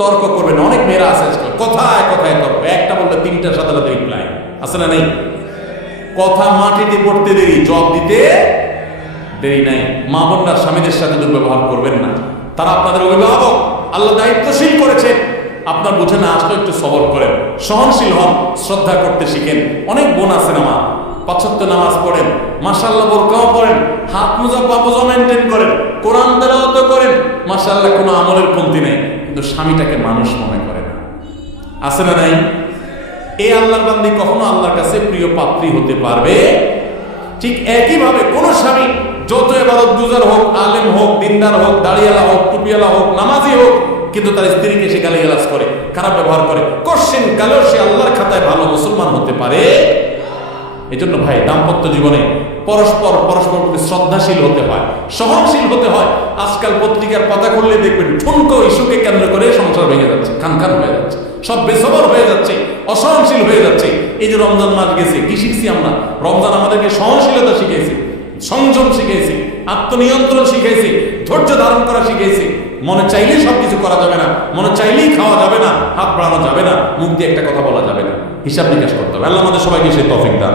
তর্ক করবেন। অনেক মেয়েরা আছে আজকাল কথায় কথায় তর্ক, একটা বললে তিনটার সাথে সাথে রিপ্লাই, আছে না নেই? কথা মাটিতে পড়তে দেরি, জবাব দিতে দেরি নাই। মা বোনরা স্বামীদের সাথে দুর্ব্যবহার করবেন না, তারা আপনাদের অভিভাবক, আল্লাহ দায়িত্বশীল করেছেন। আপনার বুঝে না আসলে একটু সবর করেন, সহনশীল হন, শ্রদ্ধা করতে শিখেন। অনেক বোন আছেন আমার, ৫ ওয়াক্ত নামাজ পড়েন, মাশাআল্লাহ বোরকাও পড়েন, হাত মোজা পা মোজা মেনটেন করেন, কোরআন তেলাওয়াত করেন, মাশাআল্লাহ কোনো আমলের কমতি নেই, কিন্তু স্বামীটাকে মানুষ মনে করে না। আছে না নাই? এই আল্লাহর বান্দী কখনো আল্লাহর কাছে প্রিয় পাত্রী হতে পারবে? ঠিক একইভাবে কোন স্বামী যত ইবাদত গুজার হোক, আলেম হোক, দিনদার হোক, দাড়িওয়ালা হোক, টুপিওয়ালা হোক, নামাজি হোক, কিন্তু তার স্ত্রীকে সে গালিগালাজ করে, খারাপ ব্যবহার করে, কোশ্চেন কালেও সে আল্লাহর খাতায় ভালো মুসলমান হতে পারে? এই জন্য ভাই, দাম্পত্য জীবনে পরস্পর প্রতি শ্রদ্ধাশীল হতে হয়, সহনশীল হতে হয়। আজকাল পত্রিকার পাতা খুললে দেখবেন ঠুনকো ইস্যুকে কেন্দ্র করে সংসার ভেঙে যাচ্ছে, খান হয়ে যাচ্ছে, সব বেসবর হয়ে যাচ্ছে, অসহনশীল হয়ে যাচ্ছে। এই যে রমজান মাস গেছে, কি শিখছি আমরা? রমজান আমাদেরকে সহনশীলতা শিখেছে, সংযম শিখেছে, আত্মনিয়ন্ত্রণ শিখেছে, ধৈর্য ধারণ করা শিখেছে। মনে চাইলেই সবকিছু করা যাবে না, মনে চাইলেই খাওয়া যাবে না, হাত বাড়ানো যাবে না, মুখ দিয়ে একটা কথা বলা যাবে না, হিসাব নিকাশ করতে হবে। আল্লাহ আমাদের সবাইকে সেই তৌফিক দান।